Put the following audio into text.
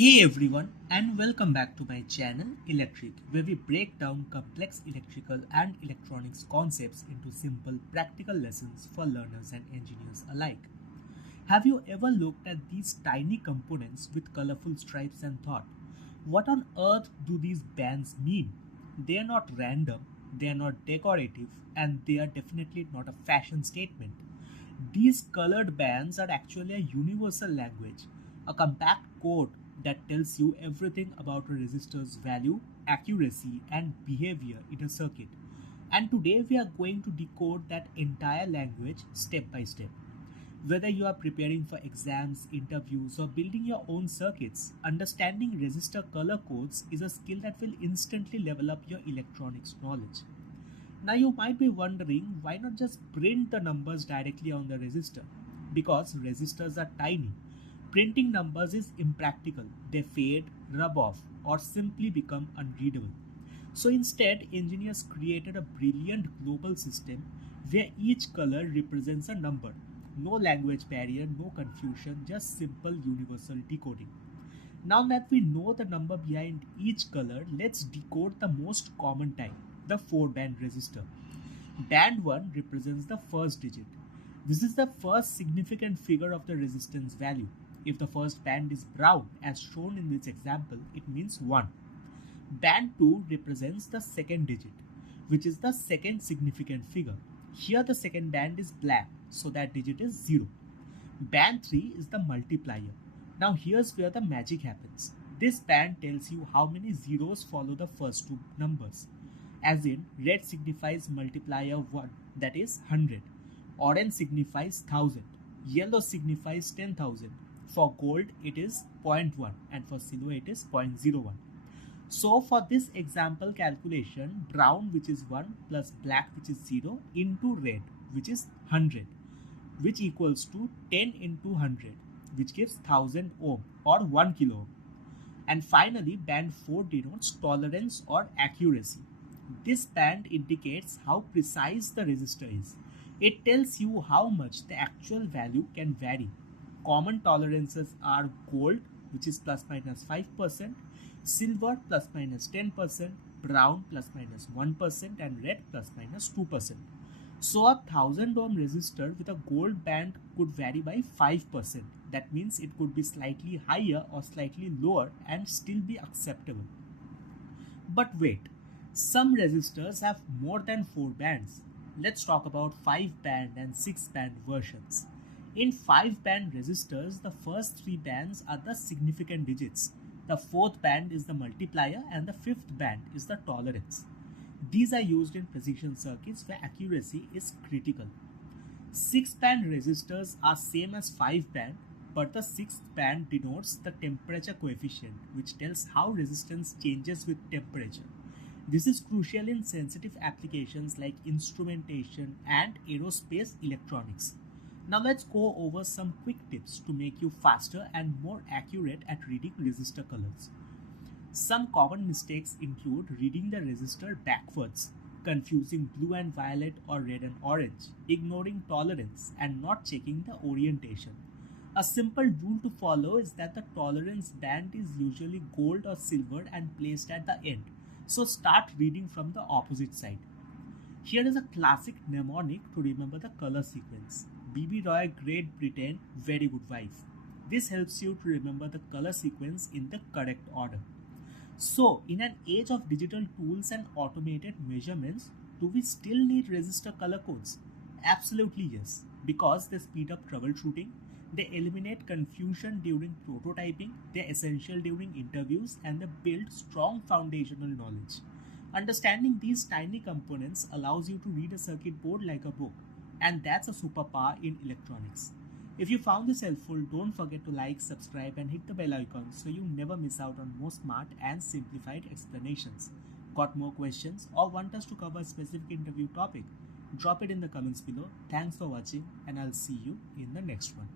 Hey everyone, and welcome back to my channel Electrick, where we break down complex electrical and electronics concepts into simple practical lessons for learners and engineers alike. Have you ever looked at these tiny components with colorful stripes and thought, what on earth do these bands mean? They are not random, they are not decorative, and they are definitely not a fashion statement. These colored bands are actually a universal language, a compact code that tells you everything about a resistor's value, accuracy, and behavior in a circuit. And today we are going to decode that entire language step by step. Whether you are preparing for exams, interviews, or building your own circuits, understanding resistor color codes is a skill that will instantly level up your electronics knowledge. Now you might be wondering, why not just print the numbers directly on the resistor? Because resistors are tiny. Printing numbers is impractical. They fade, rub off, or simply become unreadable. So instead, engineers created a brilliant global system where each color represents a number. No language barrier, no confusion, just simple universal decoding. Now that we know the number behind each color, let's decode the most common type, the 4-band resistor. Band 1 represents the first digit. This is the first significant figure of the resistance value. If the first band is brown, as shown in this example, it means 1. Band 2 represents the second digit, which is the second significant figure. Here the second band is black, so that digit is 0. Band 3 is the multiplier. Now here's where the magic happens. This band tells you how many zeros follow the first two numbers. As in, red signifies multiplier 1, that is 100. Orange signifies 1000. Yellow signifies 10,000. For gold, it is zero point 0.1 and for silver, it is 0.01. So for this example calculation, brown, which is 1, plus black, which is 0, into red, which is 100, which equals to 10 into 100, which gives 1000 ohm or 1 kilo ohm. And finally, band 4 denotes tolerance or accuracy. This band indicates how precise the resistor is. It tells you how much the actual value can vary. Common tolerances are gold, which is plus minus 5%, silver plus minus 10%, brown plus minus 1%, and red plus minus 2%. So a 1000 ohm resistor with a gold band could vary by 5%. That means it could be slightly higher or slightly lower and still be acceptable. But wait, some resistors have more than 4 bands. Let's talk about 5 band and 6 band versions. In 5 band resistors, the first 3 bands are the significant digits. The 4th band is the multiplier and the 5th band is the tolerance. These are used in precision circuits where accuracy is critical. 6 band resistors are same as 5 band, but the 6th band denotes the temperature coefficient, which tells how resistance changes with temperature. This is crucial in sensitive applications like instrumentation and aerospace electronics. Now let's go over some quick tips to make you faster and more accurate at reading resistor colors. Some common mistakes include reading the resistor backwards, confusing blue and violet or red and orange, ignoring tolerance, and not checking the orientation. A simple rule to follow is that the tolerance band is usually gold or silver and placed at the end. So start reading from the opposite side. Here is a classic mnemonic to remember the color sequence. B.B. Roy, Great Britain, very good wife. This helps you to remember the color sequence in the correct order. So, in an age of digital tools and automated measurements, do we still need resistor color codes? Absolutely yes, because they speed up troubleshooting, they eliminate confusion during prototyping, they're essential during interviews, and they build strong foundational knowledge. Understanding these tiny components allows you to read a circuit board like a book, and that's a superpower in electronics. If you found this helpful, don't forget to like, subscribe, and hit the bell icon so you never miss out on more smart and simplified explanations. Got more questions or want us to cover a specific interview topic? Drop it in the comments below. Thanks for watching, and I'll see you in the next one.